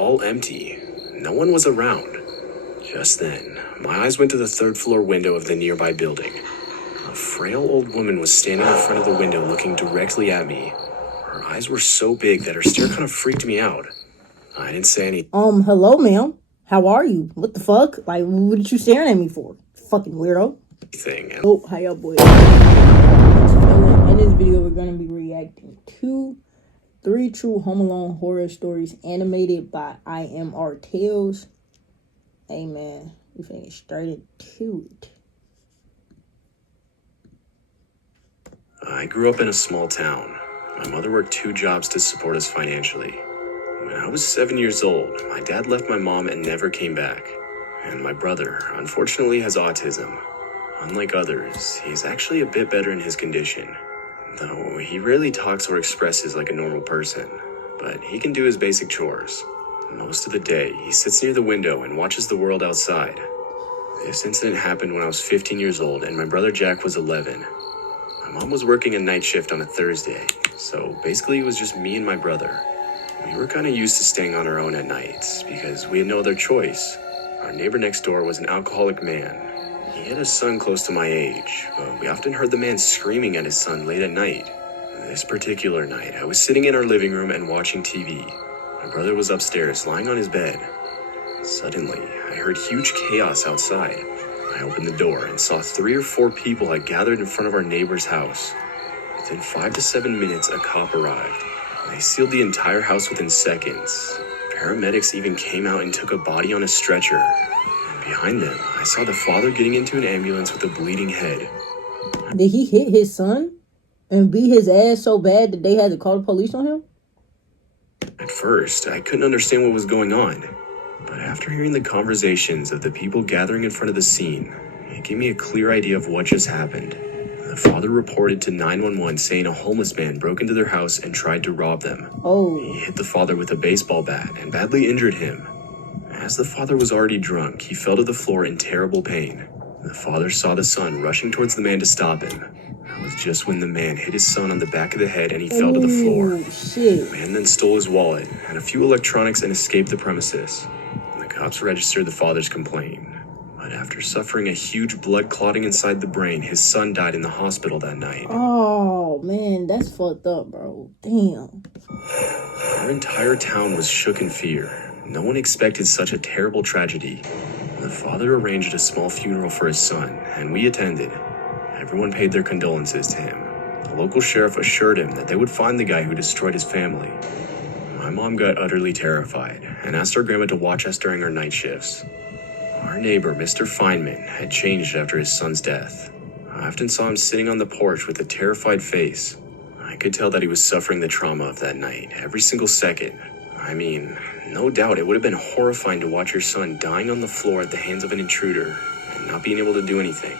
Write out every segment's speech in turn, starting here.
all empty. No one was around. Just then, my eyes went to the third-floor window of the nearby building. A frail old woman was standing in front of the window looking directly at me. Her eyes were so big that her stare kind of freaked me out. I didn't say anything. Hello, ma'am. How are you? What the fuck? Like, what are you staring at me for? Fucking weirdo. Oh, hi, y'all, boy. In this video, we're gonna be reacting to 3 true Home Alone horror stories animated by IMR Tales. Hey, man, we finna get straight into it. I grew up in a small town. My mother worked 2 jobs to support us financially. When I was 7 years old, my dad left my mom and never came back. And my brother, unfortunately, has autism. Unlike others, he's actually a bit better in his condition, though he rarely talks or expresses like a normal person, but he can do his basic chores. Most of the day, he sits near the window and watches the world outside. This incident happened when I was 15 years old and my brother Jack was 11. My mom was working a night shift on a Thursday, so basically it was just me and my brother. We were kind of used to staying on our own at nights because we had no other choice. Our neighbor next door was an alcoholic man. He had a son close to my age, but we often heard the man screaming at his son late at night. This particular night, I was sitting in our living room and watching TV. My brother was upstairs, lying on his bed. Suddenly, I heard huge chaos outside. I opened the door and saw 3 or 4 people had gathered in front of our neighbor's house. Within 5 to 7 minutes, a cop arrived. They sealed the entire house within seconds. Paramedics even came out and took a body on a stretcher. And behind them, I saw the father getting into an ambulance with a bleeding head. Did he hit his son and beat his ass so bad that they had to call the police on him? At first, I couldn't understand what was going on. But after hearing the conversations of the people gathering in front of the scene, it gave me a clear idea of what just happened. The father reported to 911 saying a homeless man broke into their house and tried to rob them. He hit the father with a baseball bat and badly injured him. As the father was already drunk, he fell to the floor in terrible pain. The father saw the son rushing towards the man to stop him. That was just when the man hit his son on the back of the head and he fell to the floor. The man then stole his wallet and a few electronics and escaped the premises. The cops registered the father's complaint. But after suffering a huge blood clotting inside the brain, his son died in the hospital that night. Oh, man, that's fucked up, bro. Damn. Our entire town was shook in fear. No one expected such a terrible tragedy. The father arranged a small funeral for his son, and we attended. Everyone paid their condolences to him. The local sheriff assured him that they would find the guy who destroyed his family. My mom got utterly terrified and asked our grandma to watch us during our night shifts. Our neighbor, Mr. Feynman, had changed after his son's death. I often saw him sitting on the porch with a terrified face. I could tell that he was suffering the trauma of that night, every single second. I mean, no doubt it would have been horrifying to watch your son dying on the floor at the hands of an intruder and not being able to do anything.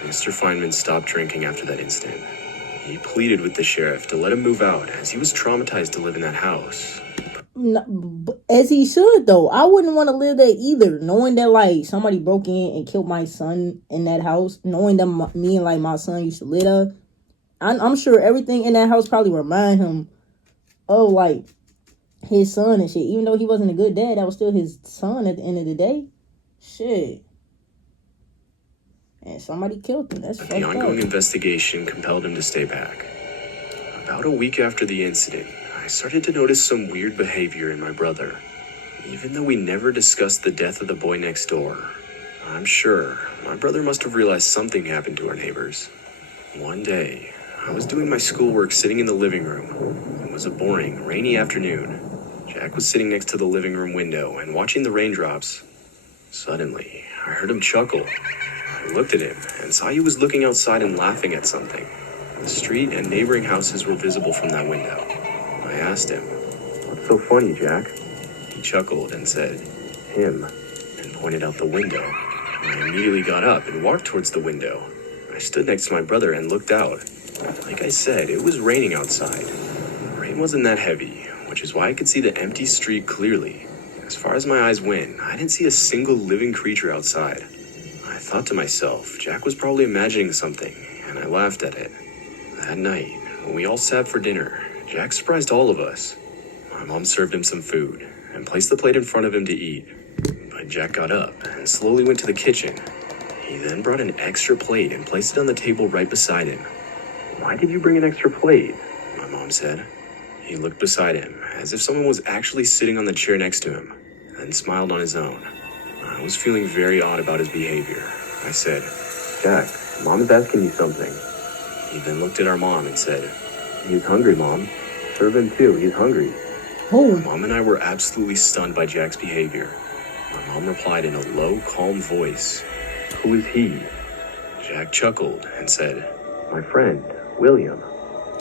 Mr. Feynman stopped drinking after that incident. He pleaded with the sheriff to let him move out as he was traumatized to live in that house. As he should, though. I wouldn't want to live there either, knowing that like somebody broke in and killed my son in that house, knowing that me and like my son used to live there. I'm sure everything in that house probably remind him of like his son and shit. Even though he wasn't a good dad, that was still his son at the end of the day. Shit. And somebody killed him. That's fucked up. The ongoing investigation compelled him to stay back. About a week after the incident, I started to notice some weird behavior in my brother. Even though we never discussed the death of the boy next door, I'm sure my brother must have realized something happened to our neighbors. One day, I was doing my schoolwork sitting in the living room. It was a boring, rainy afternoon. Jack was sitting next to the living room window and watching the raindrops. Suddenly, I heard him chuckle. I looked at him and saw he was looking outside and laughing at something. The street and neighboring houses were visible from that window. I asked him, "What's so funny, Jack?" He chuckled and said, "Him," and pointed out the window. I immediately got up and walked towards the window. I stood next to my brother and looked out. Like I said, it was raining outside. The rain wasn't that heavy, which is why I could see the empty street clearly. As far as my eyes went, I didn't see a single living creature outside. I thought to myself, Jack was probably imagining something, and I laughed at it. That night, when we all sat for dinner, Jack surprised all of us. My mom served him some food, and placed the plate in front of him to eat. But Jack got up and slowly went to the kitchen. He then brought an extra plate and placed it on the table right beside him. "Why did you bring an extra plate?" my mom said. He looked beside him, as if someone was actually sitting on the chair next to him, and smiled on his own. I was feeling very odd about his behavior. I said, "Jack, Mom is asking you something." He then looked at our mom and said, "He's hungry, Mom. Serve him too, he's hungry." Oh, Mom and I were absolutely stunned by Jack's behavior. My mom replied in a low, calm voice, "Who is he?" Jack chuckled and said, "My friend, William."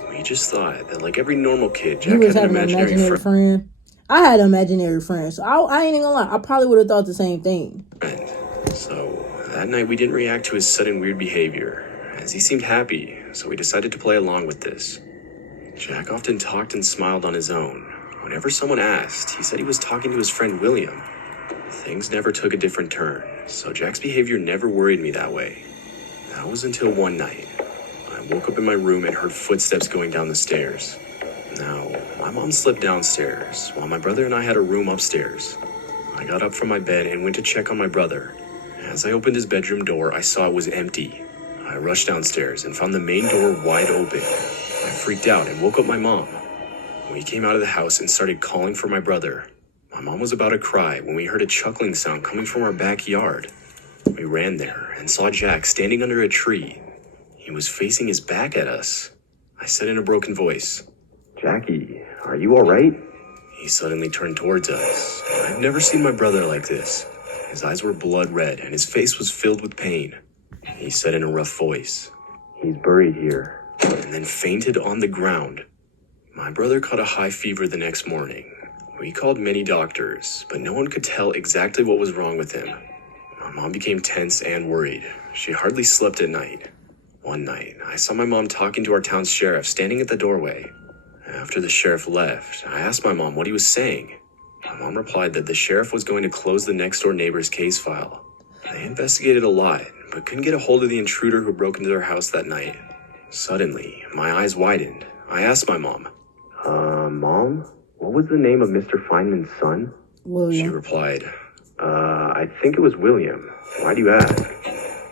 We just thought that like every normal kid, he Jack was had an having an imaginary friend. I had an imaginary friend, so I ain't even gonna lie. I probably would have thought the same thing. friend. So that night we didn't react to his sudden weird behavior, as he seemed happy, so we decided to play along with this. Jack often talked and smiled on his own. Whenever someone asked, he said he was talking to his friend William. Things never took a different turn, so Jack's behavior never worried me that way. That was until one night. I woke up in my room and heard footsteps going down the stairs. Now, my mom slept downstairs, while my brother and I had a room upstairs. I got up from my bed and went to check on my brother. As I opened his bedroom door, I saw it was empty. I rushed downstairs and found the main door wide open. I freaked out and woke up my mom. We came out of the house and started calling for my brother. My mom was about to cry when we heard a chuckling sound coming from our backyard. We ran there and saw Jack standing under a tree. He was facing his back at us. I said in a broken voice, "Jackie, are you all right?" He suddenly turned towards us. I've never seen my brother like this. His eyes were blood red and his face was filled with pain. He said in a rough voice, "He's buried here," and then fainted on the ground. My brother caught a high fever the next morning. We called many doctors, but no one could tell exactly what was wrong with him. My mom became tense and worried. She hardly slept at night. One night, I saw my mom talking to our town's sheriff standing at the doorway. After the sheriff left, I asked my mom what he was saying. My mom replied that the sheriff was going to close the next-door neighbor's case file. They investigated a lot, but couldn't get a hold of the intruder who broke into their house that night. Suddenly, my eyes widened. I asked my mom, Mom, what was the name of Mr. Feynman's son?" William. She replied, I think it was William. Why do you ask?"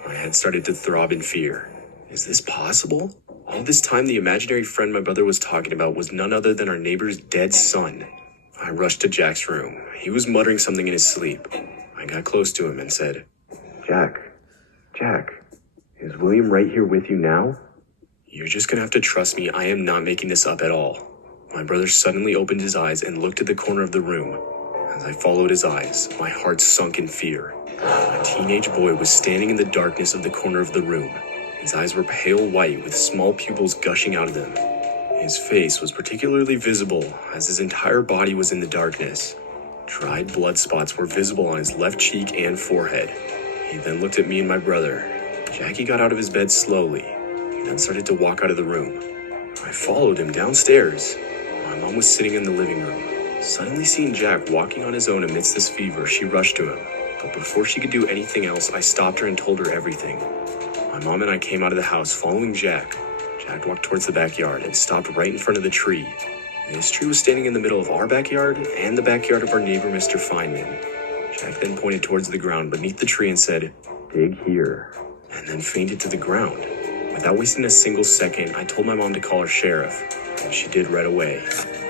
My head started to throb in fear. Is this possible? All this time, the imaginary friend my brother was talking about was none other than our neighbor's dead son. I rushed to Jack's room. He was muttering something in his sleep. I got close to him and said, Jack, is William right here with you now?" "You're just gonna have to trust me. I am not making this up at all." My brother suddenly opened his eyes and looked at the corner of the room. As I followed his eyes, my heart sunk in fear. A teenage boy was standing in the darkness of the corner of the room. His eyes were pale white with small pupils gushing out of them. His face was particularly visible as his entire body was in the darkness. Dried blood spots were visible on his left cheek and forehead. He then looked at me and my brother. Jackie got out of his bed slowly. He then started to walk out of the room. I followed him downstairs. My mom was sitting in the living room. Suddenly seeing Jack walking on his own amidst this fever, she rushed to him. But before she could do anything else, I stopped her and told her everything. My mom and I came out of the house following Jack. Jack walked towards the backyard and stopped right in front of the tree. This tree was standing in the middle of our backyard and the backyard of our neighbor, Mr. Feynman. Jack then pointed towards the ground beneath the tree and said, "Dig here," and then fainted to the ground. Without wasting a single second, I told my mom to call our sheriff, and she did right away.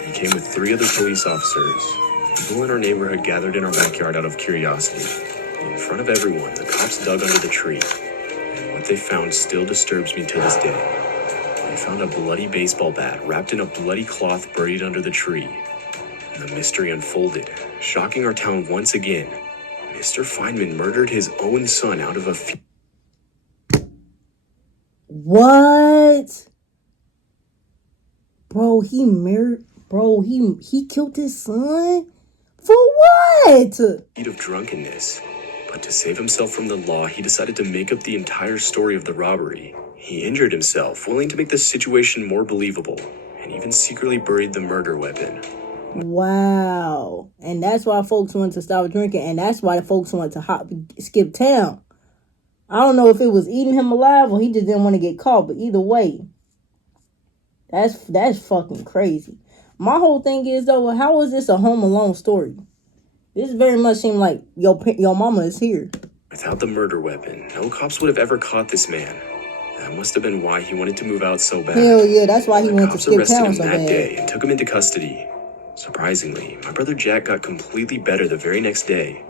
He came with 3 other police officers. People in our neighborhood gathered in our backyard out of curiosity. In front of everyone, the cops dug under the tree, and what they found still disturbs me to this day. They found a bloody baseball bat wrapped in a bloody cloth buried under the tree. And the mystery unfolded, shocking our town once again. Mr. Feynman murdered his own son out of a What? Bro, he killed his son? For what? feat of drunkenness. But to save himself from the law, he decided to make up the entire story of the robbery. He injured himself, willing to make the situation more believable, and even secretly buried the murder weapon. Wow. And that's why folks wanted to stop drinking, and that's why the folks wanted to skip town. I don't know if it was eating him alive or he just didn't want to get caught, but either way, that's fucking crazy. My whole thing is, though, how is this a Home Alone story? This very much seemed like your mama is here. Without the murder weapon, no cops would have ever caught this man. That must have been why he wanted to move out so bad. Hell yeah, that's why he wanted to Cops skip arrested town him so that bad. day and took him into custody. Surprisingly, my brother Jack got completely better the very next day.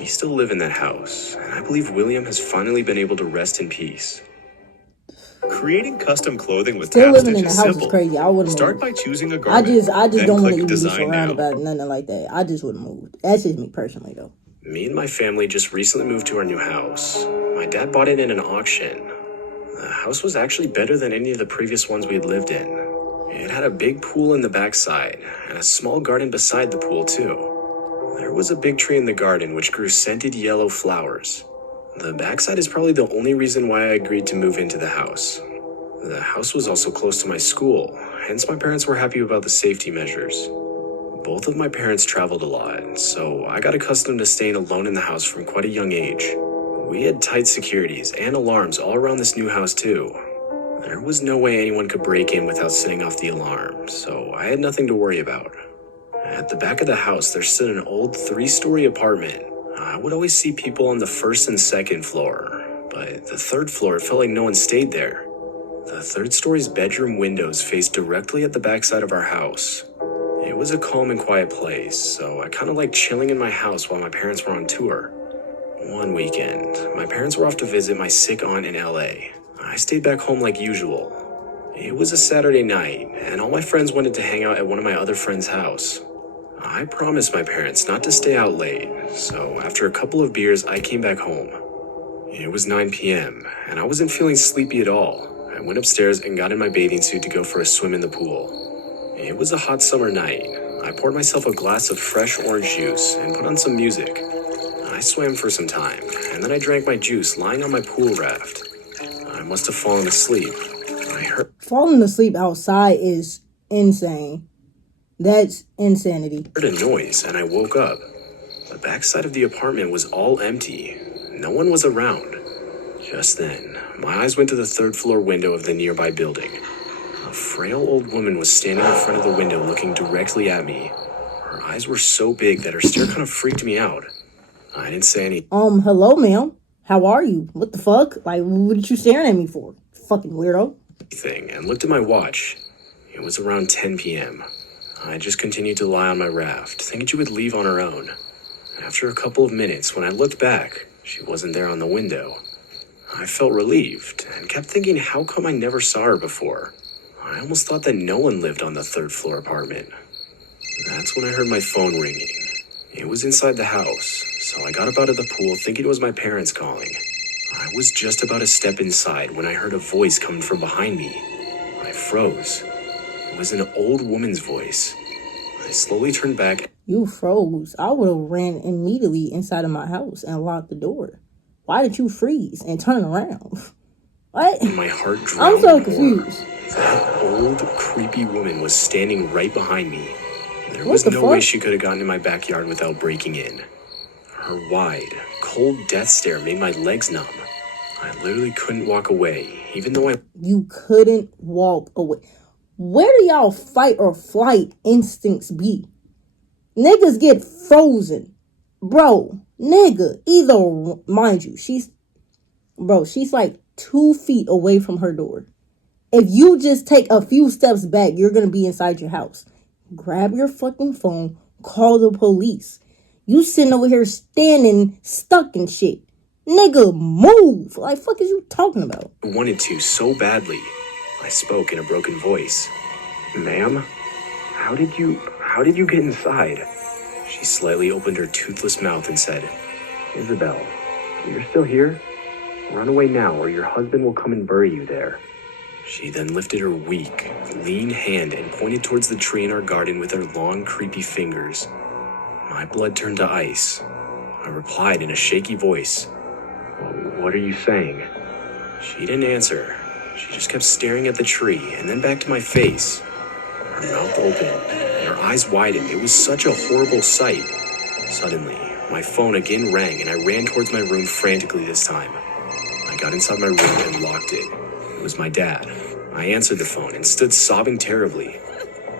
We still live in that house, and I believe William has finally been able to rest in peace. Creating custom clothing with Still tap living stitch in the is house simple. is crazy. I wouldn't Start move. by choosing a I garment. just then don't want click to even be Design surrounded Now. by nothing like that. I just wouldn't move. That's just me personally, though. Me and my family just recently moved to our new house. My dad bought it in an auction. The house was actually better than any of the previous ones we had lived in. It had a big pool in the backside, and a small garden beside the pool, too. There was a big tree in the garden which grew scented yellow flowers. The backside is probably the only reason why I agreed to move into the house. The house was also close to my school, hence my parents were happy about the safety measures. Both of my parents traveled a lot, so I got accustomed to staying alone in the house from quite a young age. We had tight securities and alarms all around this new house too. There was no way anyone could break in without setting off the alarm, so I had nothing to worry about. At the back of the house, there stood an old 3-story apartment. I would always see people on the first and second floor, but the third floor felt like no one stayed there. The third story's bedroom windows faced directly at the backside of our house. It was a calm and quiet place, so I kind of liked chilling in my house while my parents were on tour. One weekend, my parents were off to visit my sick aunt in LA. I stayed back home like usual. It was a Saturday night, and all my friends wanted to hang out at one of my other friends' house. I promised my parents not to stay out late, so after a couple of beers, I came back home. It was 9 p.m., and I wasn't feeling sleepy at all. I went upstairs and got in my bathing suit to go for a swim in the pool. It was a hot summer night. I poured myself a glass of fresh orange juice and put on some music. I swam for some time, and then I drank my juice lying on my pool raft. I must have fallen asleep. I heard Falling asleep outside is insane. That's insanity. a noise, and I woke up. The backside of the apartment was all empty. No one was around. Just then, my eyes went to the third-floor window of the nearby building. A frail old woman was standing in front of the window looking directly at me. Her eyes were so big that her stare kind of freaked me out. I didn't say anything. Hello, ma'am. How are you? What the fuck? Like, what are you staring at me for? Fucking weirdo. And looked at my watch. It was around 10 p.m. I just continued to lie on my raft, thinking she would leave on her own. After a couple of minutes, when I looked back, she wasn't there on the window. I felt relieved and kept thinking, how come I never saw her before? I almost thought that no one lived on the third-floor apartment. That's when I heard my phone ringing. It was inside the house, so I got up out of the pool thinking it was my parents calling. I was just about to step inside when I heard a voice coming from behind me. I froze. It was an old woman's voice. I slowly turned back. You froze. I would have ran immediately inside of my house and locked the door. Why did you freeze and turn around? What? My heart drowned. I'm so in horror. confused. That old, creepy woman was standing right behind me. There What was the no fuck? way she could have gotten in my backyard without breaking in. Her wide, cold death stare made my legs numb. I literally couldn't walk away, even though I You couldn't walk away. Where do y'all fight or flight instincts be? Niggas get frozen. Bro, nigga, either, mind you, she's like 2 feet away from her door. If you just take a few steps back, you're going to be inside your house. Grab your fucking phone, call the police. You sitting over here standing stuck and shit. Nigga, move. Like, fuck is you talking about? wanted to so badly. I spoke in a broken voice. Ma'am, how did you get inside? She slightly opened her toothless mouth and said, Isabel, you're still here? Run away now or your husband will come and bury you there. She then lifted her weak, lean hand and pointed towards the tree in our garden with her long, creepy fingers. My blood turned to ice. I replied in a shaky voice, What are you saying? She didn't answer. She just kept staring at the tree and then back to my face. Her mouth opened and her eyes widened. It was such a horrible sight. Suddenly, my phone again rang and I ran towards my room frantically this time. I got inside my room and locked it. It was my dad. I answered the phone and stood sobbing terribly.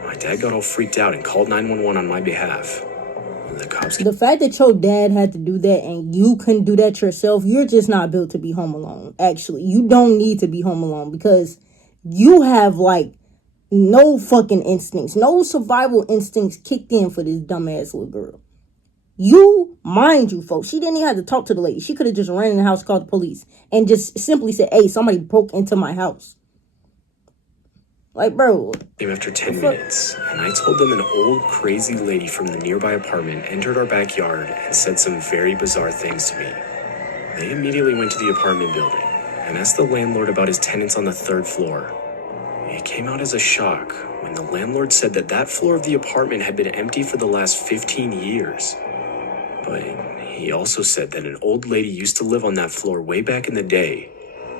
My dad got all freaked out and called 911 on my behalf. The cops The fact that your dad had to do that and you couldn't do that yourself, you're just not built to be home alone. Actually, you don't need to be home alone because you have like no fucking instincts, no survival instincts kicked in for this dumbass little girl. You, mind you, folks, she didn't even have to talk to the lady. She could have just ran in the house, called the police, and just simply said, hey, somebody broke into my house. Like, bro. came after 10 minutes, and I told them an old crazy lady from the nearby apartment entered our backyard and said some very bizarre things to me. They immediately went to the apartment building and asked the landlord about his tenants on the 3rd floor. It came out as a shock when the landlord said that that floor of the apartment had been empty for the last 15 years. But he also said that an old lady used to live on that floor way back in the day.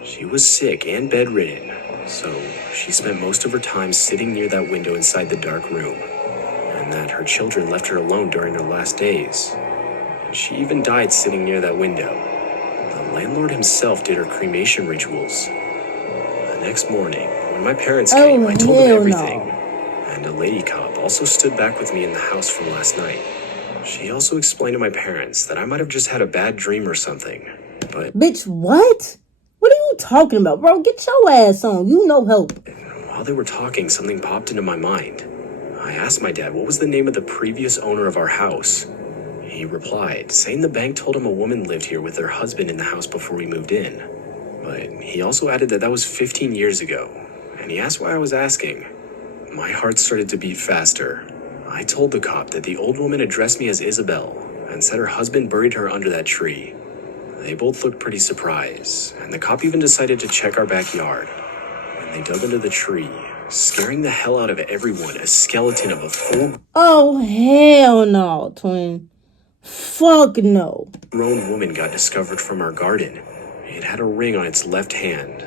She was sick and bedridden, so she spent most of her time sitting near that window inside the dark room, and that her children left her alone during her last days. And she even died sitting near that window. The landlord himself did her cremation rituals. The next morning, when my parents came, I told them everything. And a lady cop also stood back with me in the house from last night. She also explained to my parents that I might have just had a bad dream or something, but... Bitch, what? What are you talking about, bro? Get your ass on. You know help. While they were talking, something popped into my mind. I asked my dad what was the name of the previous owner of our house. He replied, saying the bank told him a woman lived here with her husband in the house before we moved in. But he also added that was 15 years ago, and he asked why I was asking. My heart started to beat faster. I told the cop that the old woman addressed me as Isabel and said her husband buried her under that tree. They both looked pretty surprised, and the cop even decided to check our backyard. When they dug under the tree, scaring the hell out of everyone, a skeleton of a full-grown Oh, hell no, twin. Fuck no. woman got discovered from our garden. It had a ring on its left hand.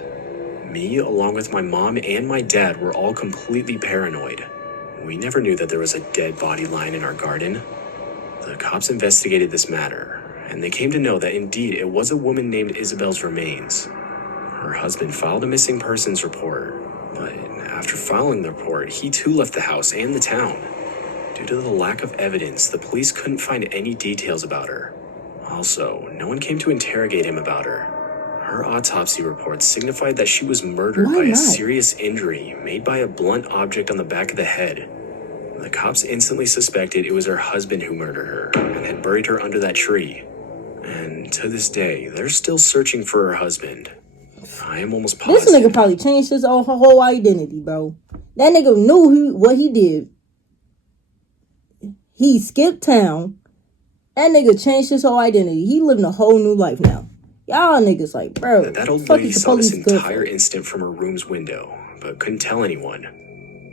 Me, along with my mom and my dad, were all completely paranoid. We never knew that there was a dead body lying in our garden. The cops investigated this matter, and they came to know that indeed it was a woman named Isabel's remains. Her husband filed a missing persons report, but after filing the report, he too left the house and the town. Due to the lack of evidence, the police couldn't find any details about her. Also, no one came to interrogate him about her. Her autopsy report signified that she was murdered by a serious injury made by a blunt object on the back of the head. The cops instantly suspected it was her husband who murdered her and had buried her under that tree. And to this day, they're still searching for her husband. I am almost positive. This nigga probably changed his whole identity, bro. That nigga knew what he did. He skipped town. That nigga changed his whole identity. He living a whole new life now. Y'all niggas like, bro. That old lady saw this entire incident from her room's window, but couldn't tell anyone.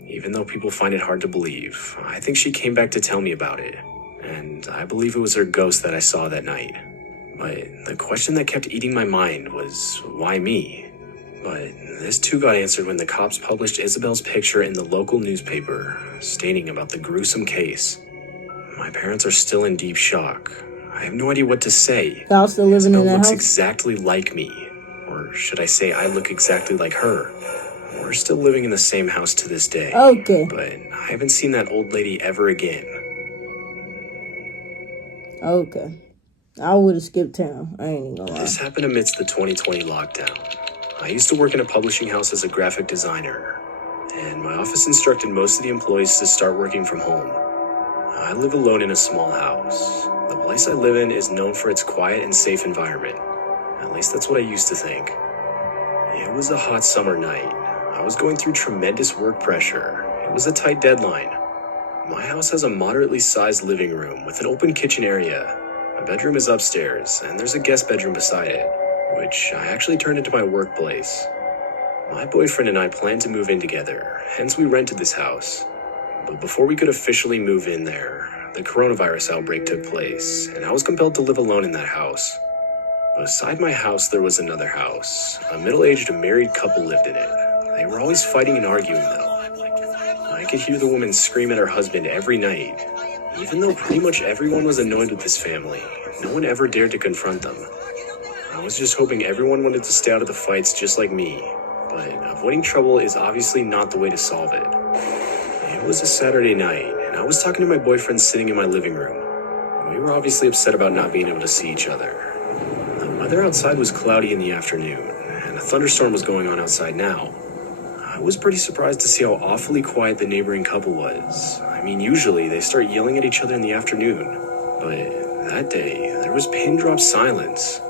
Even though people find it hard to believe, I think she came back to tell me about it. And I believe it was her ghost that I saw that night. But the question that kept eating my mind was, why me? But this too got answered when the cops published Isabel's picture in the local newspaper, stating about the gruesome case. My parents are still in deep shock. I have no idea what to say. Y'all still living in that looks house? exactly like me. Or should I say I look exactly like her? We're still living in the same house to this day. Okay. But I haven't seen that old lady ever again. Okay. I would have skipped town. I ain't even gonna lie. This happened amidst the 2020 lockdown. I used to work in a publishing house as a graphic designer, and my office instructed most of the employees to start working from home. I live alone in a small house. The place I live in is known for its quiet and safe environment. At least that's what I used to think. It was a hot summer night. I was going through tremendous work pressure. It was a tight deadline. My house has a moderately sized living room with an open kitchen area. My bedroom is upstairs, and there's a guest bedroom beside it, which I actually turned into my workplace. My boyfriend and I planned to move in together, hence we rented this house. But before we could officially move in there, the coronavirus outbreak took place, and I was compelled to live alone in that house. Beside my house, there was another house. A middle-aged married couple lived in it. They were always fighting and arguing, though. I could hear the woman scream at her husband every night. Even though pretty much everyone was annoyed with this family, no one ever dared to confront them. I was just hoping everyone wanted to stay out of the fights just like me, but avoiding trouble is obviously not the way to solve it. It It was a Saturday night, and I was talking to my boyfriend sitting in my living room. We were obviously upset about not being able to see each other. The weather outside was cloudy in the afternoon, and a thunderstorm was going on outside now. I was pretty surprised to see how awfully quiet the neighboring couple was. I mean, usually they start yelling at each other in the afternoon, but that day there was pin drop silence.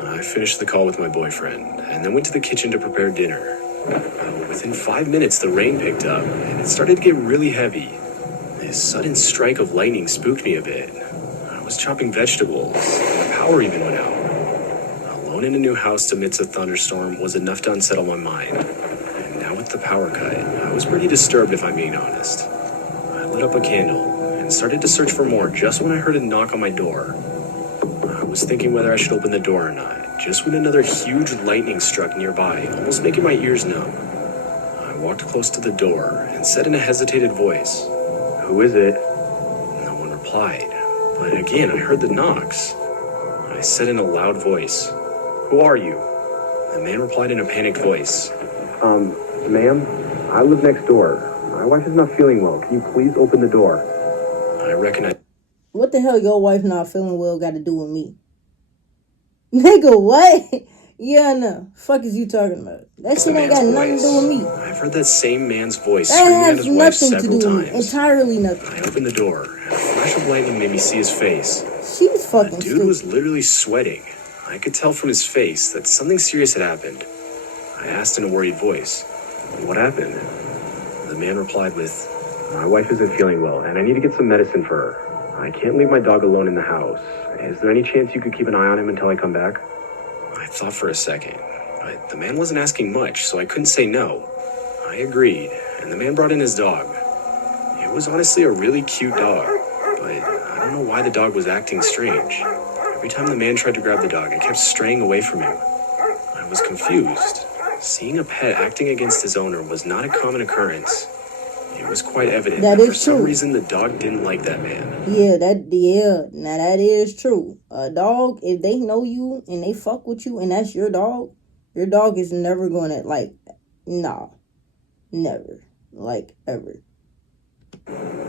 I finished the call with my boyfriend, and then went to the kitchen to prepare dinner. Within 5 minutes, the rain picked up, and it started to get really heavy. This sudden strike of lightning spooked me a bit. I was chopping vegetables, and the power even went out. Alone in a new house amidst a thunderstorm was enough to unsettle my mind. And now with the power cut, I was pretty disturbed if I'm being honest. I lit up a candle, and started to search for more just when I heard a knock on my door. I was thinking whether I should open the door or not, just when another huge lightning struck nearby, almost making my ears numb. I walked close to the door and said in a hesitated voice, "Who is it?" No one replied, but again I heard the knocks. I said in a loud voice, "Who are you?" The man replied in a panicked voice, "Ma'am, I live next door. My wife is not feeling well. Can you please open the door?" I recognized. What the hell your wife not feeling well got to do with me? Nigga, what? Yeah, no. Fuck is you talking about? That shit ain't got nothing to do with me. I've heard that same man's voice That screaming at has his wife nothing to several do with me. times. Entirely nothing. I opened the door, and a flash of lightning made me see his face. She's fucking The dude stupid. was literally sweating. I could tell from his face that something serious had happened. I asked in a worried voice, "What happened?" The man replied with, "My wife isn't feeling well, and I need to get some medicine for her. I can't leave my dog alone in the house. Is there any chance you could keep an eye on him until I come back?" I thought for a second, but the man wasn't asking much, so I couldn't say no. I agreed, and the man brought in his dog. It was honestly a really cute dog, but I don't know why the dog was acting strange. Every time the man tried to grab the dog, it kept straying away from him. I was confused. Seeing a pet acting against his owner was not a common occurrence. It was quite evident That that is for some true. reason the dog didn't like that man. Now that is true. A dog, if they know you and they fuck with you and that's your dog is never gonna, like, nah. Never. Like, ever.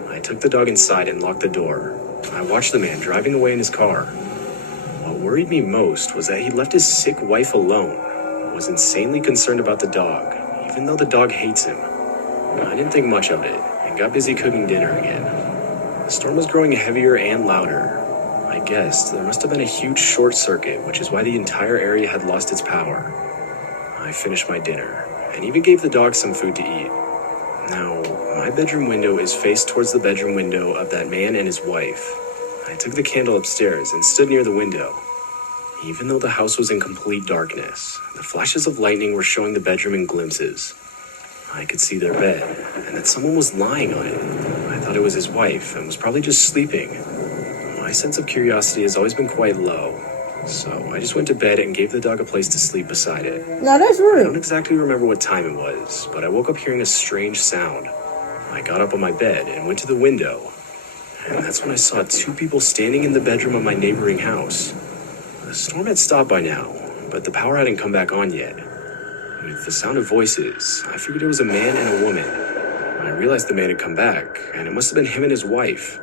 I took the dog inside and locked the door. I watched the man driving away in his car. What worried me most was that he left his sick wife alone, was insanely concerned about the dog, even though the dog hates him. I didn't think much of it, and got busy cooking dinner again. The storm was growing heavier and louder. I guessed there must have been a huge short circuit, which is why the entire area had lost its power. I finished my dinner, and even gave the dog some food to eat. Now, my bedroom window is faced towards the bedroom window of that man and his wife. I took the candle upstairs and stood near the window. Even though the house was in complete darkness, the flashes of lightning were showing the bedroom in glimpses. I could see their bed, and that someone was lying on it. I thought it was his wife, and was probably just sleeping. My sense of curiosity has always been quite low, so I just went to bed and gave the dog a place to sleep beside it. Now that's I don't real. exactly remember what time it was, but I woke up hearing a strange sound. I got up on my bed and went to the window, and that's when I saw two people standing in the bedroom of my neighboring house. The storm had stopped by now, but the power hadn't come back on yet. With the sound of voices, I figured it was a man and a woman. I realized the man had come back, and it must have been him and his wife.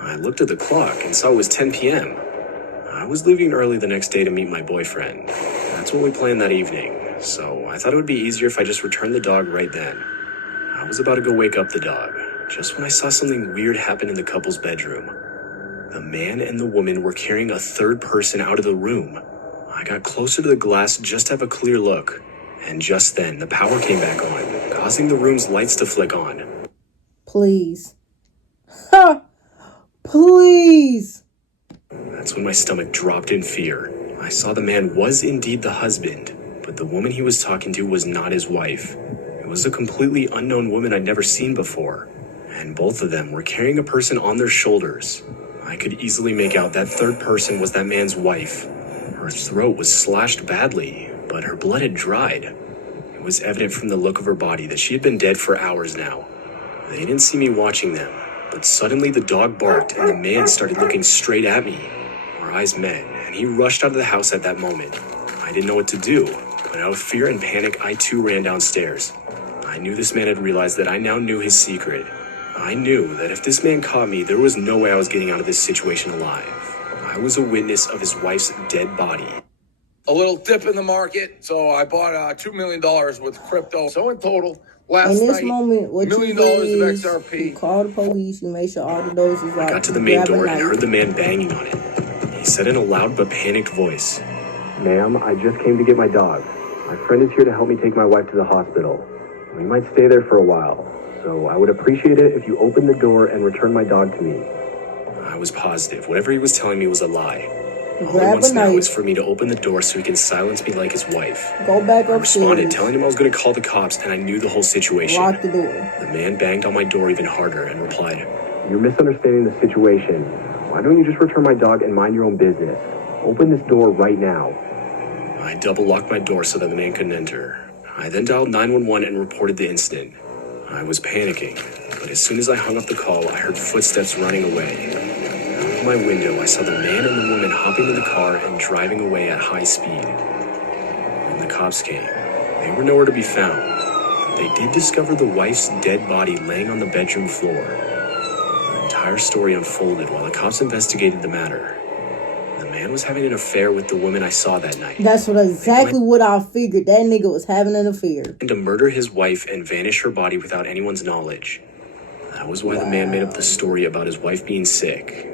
I looked at the clock and saw it was 10 p.m. I was leaving early the next day to meet my boyfriend. That's what we planned that evening, so I thought it would be easier if I just returned the dog right then. I was about to go wake up the dog, just when I saw something weird happen in the couple's bedroom. The man and the woman were carrying a third person out of the room. I got closer to the glass just to have a clear look, and just then the power came back on, causing the room's lights to flick on. Please. Ha! Please. That's when my stomach dropped in fear. I saw the man was indeed the husband, but the woman he was talking to was not his wife. It was a completely unknown woman I'd never seen before, and both of them were carrying a person on their shoulders. I could easily make out that third person was that man's wife. Her throat was slashed badly, but her blood had dried. It was evident from the look of her body that she had been dead for hours now. They didn't see me watching them, but suddenly the dog barked and the man started looking straight at me. Our eyes met, and he rushed out of the house at that moment. I didn't know what to do, but out of fear and panic, I too ran downstairs. I knew this man had realized that I now knew his secret, I knew that if this man caught me, there was no way I was getting out of this situation alive. I was a witness of his wife's dead body. A little dip in the market, so I bought $2 million worth of crypto. So in total, last In this night, moment, what $1 you million did of is you XRP. call the police, you make sure all the doors is I locked. got to the you main grab a door and knife. heard the man banging on it. He said in a loud but panicked voice, "Ma'am, I just came to get my dog. My friend is here to help me take my wife to the hospital. We might stay there for a while, so I would appreciate it if you open the door and return my dog to me." I was positive whatever he was telling me was a lie. All he Grab wants a now knife. is for me to open the door so he can silence me like his wife. Go back I responded, upstairs. telling him I was going to call the cops, and I knew the whole situation. Lock the door. The man banged on my door even harder and replied, "You're misunderstanding the situation. Why don't you just return my dog and mind your own business? Open this door right now." I double locked my door so that the man couldn't enter. I then dialed 911 and reported the incident. I was panicking, but as soon as I hung up the call, I heard footsteps running away. Out of my window, I saw the man and the woman hopping in the car and driving away at high speed. When the cops came, they were nowhere to be found, but they did discover the wife's dead body laying on the bedroom floor. The entire story unfolded while the cops investigated the matter. The man was having an affair with the woman I saw that night. That's exactly what I figured. That nigga was having an affair. And to murder his wife and vanish her body without anyone's knowledge. That was why the man made up the story about his wife being sick.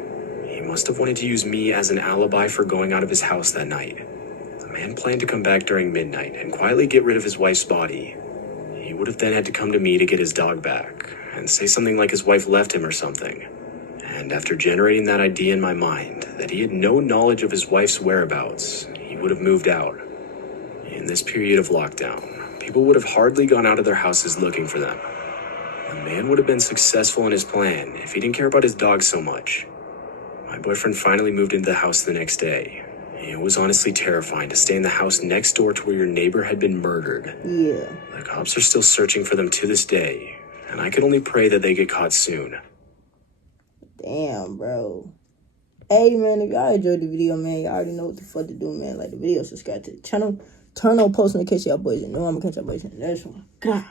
He must have wanted to use me as an alibi for going out of his house that night. The man planned to come back during midnight and quietly get rid of his wife's body. He would have then had to come to me to get his dog back and say something like his wife left him or something. And after generating that idea in my mind, that he had no knowledge of his wife's whereabouts, he would have moved out. In this period of lockdown, people would have hardly gone out of their houses looking for them. The man would have been successful in his plan if he didn't care about his dog so much. My boyfriend finally moved into the house the next day. It was honestly terrifying to stay in the house next door to where your neighbor had been murdered. Yeah. The cops are still searching for them to this day, and I can only pray that they get caught soon. Damn, bro. Hey, man, if y'all enjoyed the video, man, y'all already know what the fuck to do, man. Like the video, subscribe to the channel, turn on post notifications, y'all boys. And know I'm gonna catch y'all boys in the next one. God.